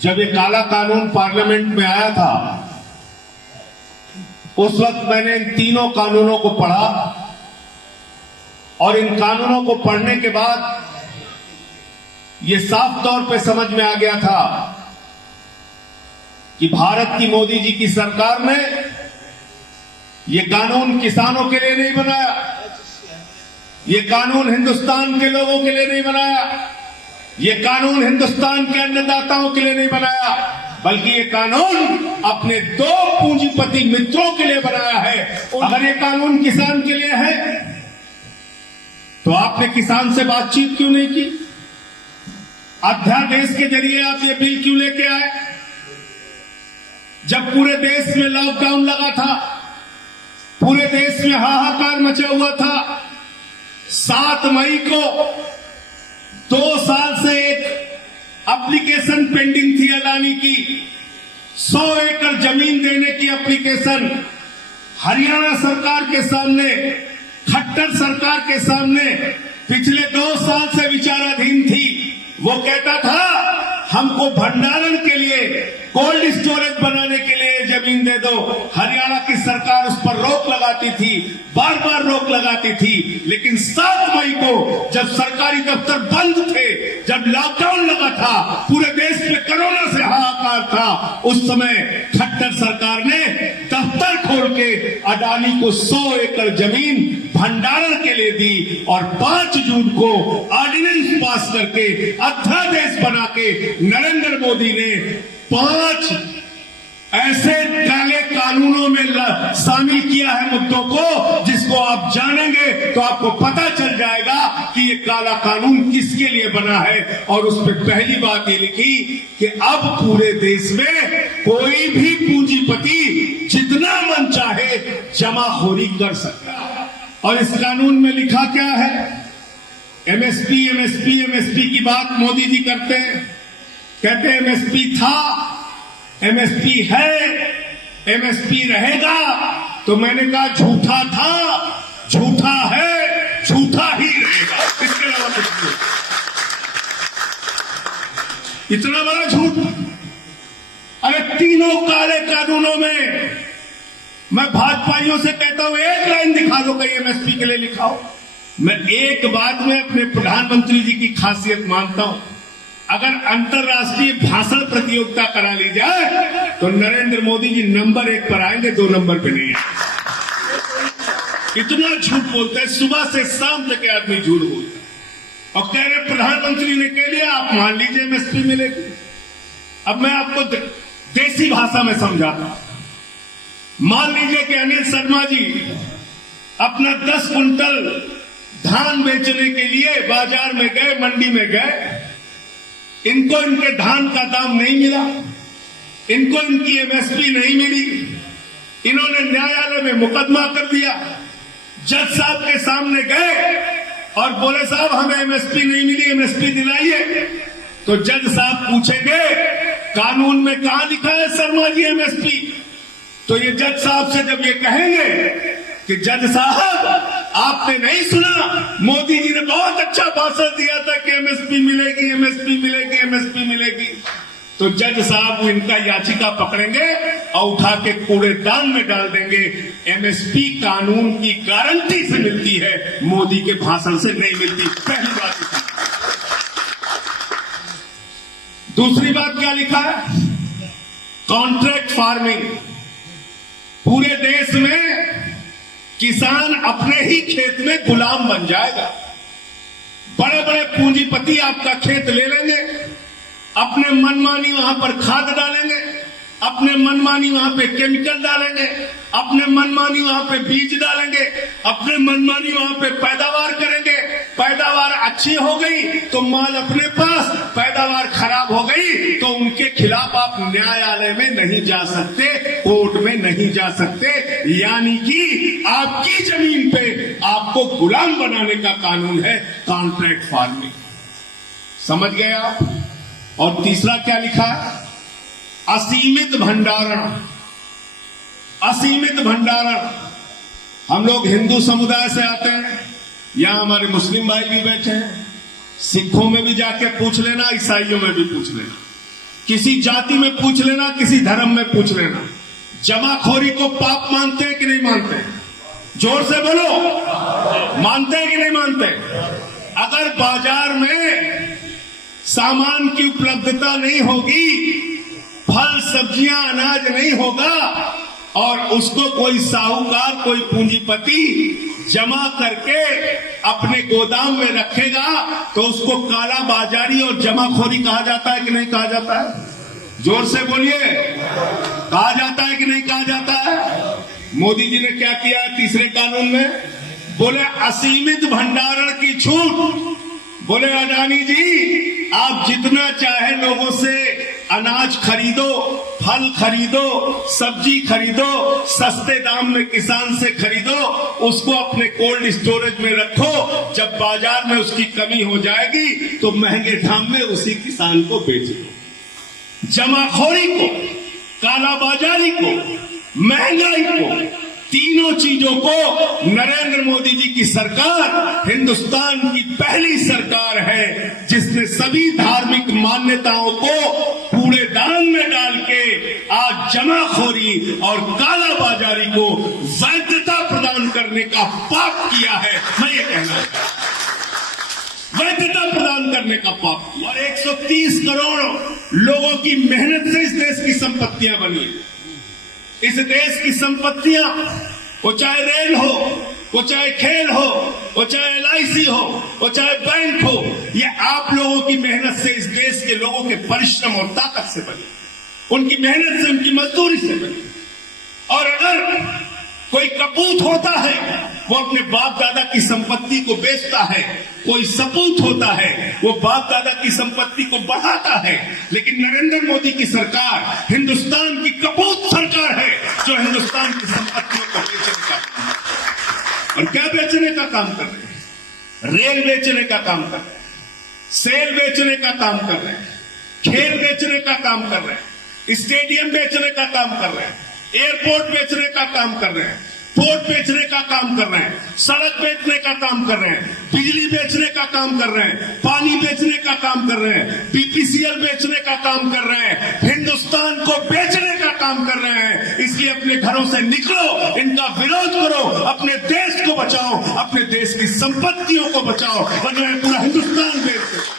जब ये काला कानून पार्लियामेंट में आया था उस वक्त मैंने इन तीनों कानूनों को पढ़ा और इन कानूनों को पढ़ने के बाद ये साफ तौर पे समझ में आ गया था कि भारत की मोदी जी की सरकार ने ये कानून किसानों के लिए नहीं बनाया, ये कानून हिंदुस्तान के लोगों के लिए नहीं बनाया, ये कानून हिंदुस्तान के अन्नदाताओं के लिए नहीं बनाया, बल्कि ये कानून अपने दो पूंजीपति मित्रों के लिए बनाया है। अगर ये कानून किसान के लिए है तो आपने किसान से बातचीत क्यों नहीं की? अध्यादेश के जरिए आप ये बिल क्यों लेके आए? जब पूरे देश में लॉकडाउन लगा था, पूरे देश में हाहाकार मचा हुआ था, 7 मई को 2 साल से एक एप्लीकेशन पेंडिंग थी अडानी की, 100 एकड़ जमीन देने की एप्लीकेशन हरियाणा सरकार के सामने, खट्टर सरकार के सामने पिछले 2 साल से विचाराधीन थी। वो कहता था हमको भंडारण के लिए, कोल्ड स्टोरेज बनाने के लिए जमीन दे दो। हरियाणा की सरकार उस पर रोक लगाती थी, बार बार रोक लगाती थी, लेकिन 7 मई को जब सरकारी दफ्तर बंद थे, जब लॉकडाउन लगा था, पूरे देश में कोरोना से हाहाकार था, उस समय खट्टर सरकार ने दफ्तर खोल के अडानी को 100 एकड़ जमीन भंडारण के लिए दी और 5 जून को ऑर्डिनेंस पास करके अध्यादेश बना के नरेंद्र मोदी ने 5 ऐसे काले कानूनों में शामिल किया है मुद्दों को, जिसको आप जानेंगे तो आपको पता चल जाएगा कि ये काला कानून किसके लिए बना है। और उस पर पहली बात ये लिखी कि अब पूरे देश में कोई भी पूंजीपति जितना मन चाहे जमाखोरी कर सकता है। और इस कानून में लिखा क्या है? एमएसपी एमएसपी एमएसपी की बात मोदी जी करते हैं, कहते हैं एमएसपी था, एमएसपी है, एमएसपी रहेगा। तो मैंने कहा झूठा था, झूठा है, झूठा ही रहेगा, इसके अलावा कुछ नहीं। इतना बड़ा झूठ! अरे तीनों काले कानूनों में मैं भाजपाइयों से कहता हूं एक लाइन दिखा दो कहीं एमएसपी के लिए लिखाओ। मैं एक बात में अपने प्रधानमंत्री जी की खासियत मानता हूं, अगर अंतर्राष्ट्रीय भाषण प्रतियोगिता करा ली जाए तो नरेंद्र मोदी जी नंबर 1 पर आएंगे, 2 नंबर पे नहीं आएंगे। इतना झूठ बोलते हैं, सुबह से शाम तक आदमी झूठ बोलता है और कह रहे प्रधानमंत्री ने कह लिया, आप मान लीजिए एमएसपी मिलेगी। अब मैं आपको देसी भाषा में समझाता हूं। मान लीजिए कि अनिल शर्मा जी अपना 10 कुंटल धान बेचने के लिए बाजार में गए, मंडी में गए, इनको इनके धान का दाम नहीं मिला, इनको इनकी एमएसपी नहीं मिली, इन्होंने न्यायालय में मुकदमा कर दिया। जज साहब के सामने गए और बोले साहब हमें एमएसपी नहीं मिली, एमएसपी दिलाइए। तो जज साहब पूछेंगे कानून में कहां लिखा है शर्मा जी एमएसपी? तो ये जज साहब से जब ये कहेंगे कि जज साहब आपने नहीं सुना, मोदी जी ने बहुत अच्छा भाषण दिया था कि एमएसपी मिलेगी, एमएसपी मिलेगी, एमएसपी मिलेगी, तो जज साहब इनका याचिका पकड़ेंगे और उठा के कूड़ेदान में डाल देंगे। एमएसपी कानून की गारंटी से मिलती है, मोदी के भाषण से नहीं मिलती। पहली बात। दूसरी बात क्या लिखा है? Contract farming. पूरे देश में किसान अपने ही खेत में गुलाम बन जाएगा। बड़े बड़े पूंजीपति आपका खेत ले लेंगे, अपने मनमानी वहां पर खाद डालेंगे, अपने मनमानी वहां पे केमिकल डालेंगे, अपने मनमानी वहां पे बीज डालेंगे, अपने मनमानी वहां पे पैदावार करेंगे। पैदावार अच्छी हो गई तो माल अपने पास, पैदावार खराब हो गई तो उनके खिलाफ आप न्यायालय में नहीं जा सकते, कोर्ट में नहीं जा सकते। यानी कि आपकी जमीन पे आपको गुलाम बनाने का कानून है कॉन्ट्रैक्ट फार्मिंग। समझ गए आप? और तीसरा क्या लिखा है? असीमित भंडारण। असीमित भंडारण। हम लोग हिंदू समुदाय से आते हैं, यहां हमारे मुस्लिम भाई भी बैठे हैं, सिखों में भी जाके पूछ लेना, ईसाइयों में भी पूछ लेना। किसी जाति में पूछ लेना, किसी धर्म में पूछ लेना, जमाखोरी को पाप मानते हैं कि नहीं मानते? जोर से बोलो, मानते हैं कि नहीं मानते? अगर बाजार में सामान की उपलब्धता नहीं होगी, फल सब्जियां अनाज नहीं होगा और उसको कोई साहूकार, कोई पूंजीपति जमा करके अपने गोदाम में रखेगा तो उसको काला बाजारी और जमाखोरी कहा जाता है कि नहीं कहा जाता है? जोर से बोलिए, कहा जाता है कि नहीं कहा जाता है? मोदी जी ने क्या किया है तीसरे कानून में? बोले असीमित भंडारण की छूट। बोले अडानी जी, आप जितना चाहे लोगों से अनाज खरीदो, फल खरीदो, सब्जी खरीदो, सस्ते दाम में किसान से खरीदो, उसको अपने कोल्ड स्टोरेज में रखो, जब बाजार में उसकी कमी हो जाएगी तो महंगे दाम में उसी किसान को बेच दो। जमाखोरी को, कालाबाजारी को, महंगाई को, तीनों चीजों को नरेंद्र मोदी जी की सरकार हिंदुस्तान की पहली सरकार है जिसने सभी धार्मिक मान्यताओं को कूड़ेदान में डाल के आज जमाखोरी और कालाबाजारी को वैधता प्रदान करने का पाप किया है। मैं ये कहना चाहता हूं, वैधता प्रदान करने का पाप किया। और 130 करोड़ लोगों की मेहनत से इस देश की संपत्तियां बनी है। इस देश की संपत्तियां, वो चाहे रेल हो, वो चाहे खेल हो, वो चाहे LIC हो, वो चाहे बैंक हो, ये आप लोगों की मेहनत से, इस देश के लोगों के परिश्रम और ताकत से बनी, उनकी मेहनत से, उनकी मजदूरी से बनी। और अगर कोई कपूत होता है वो अपने बाप दादा की संपत्ति को बेचता है, कोई सपूत होता है वो बाप दादा की संपत्ति को बढ़ाता है, लेकिन नरेंद्र मोदी की सरकार हिंदुस्तान की कपूत सरकार है जो हिंदुस्तान की संपत्तियों को बेचने का काम कर रही है। और क्या बेचने का काम कर रहे हैं? रेल बेचने का काम कर रहे हैं, सेल बेचने का काम कर रहे हैं, खेल बेचने का काम कर रहे हैं, स्टेडियम बेचने का काम कर रहे हैं, एयरपोर्ट बेचने का काम कर रहे हैं, पोर्ट बेचने का काम कर रहे हैं, सड़क बेचने का काम कर रहे हैं, बिजली बेचने का काम कर रहे हैं, पानी बेचने का काम कर रहे हैं, BPCL बेचने का काम कर रहे हैं, हिंदुस्तान को बेचने का काम कर रहे हैं। इसलिए अपने घरों से निकलो, इनका विरोध करो, अपने देश को बचाओ, अपने देश की संपत्तियों को बचाओ, वरना पूरा हिंदुस्तान बेच दो।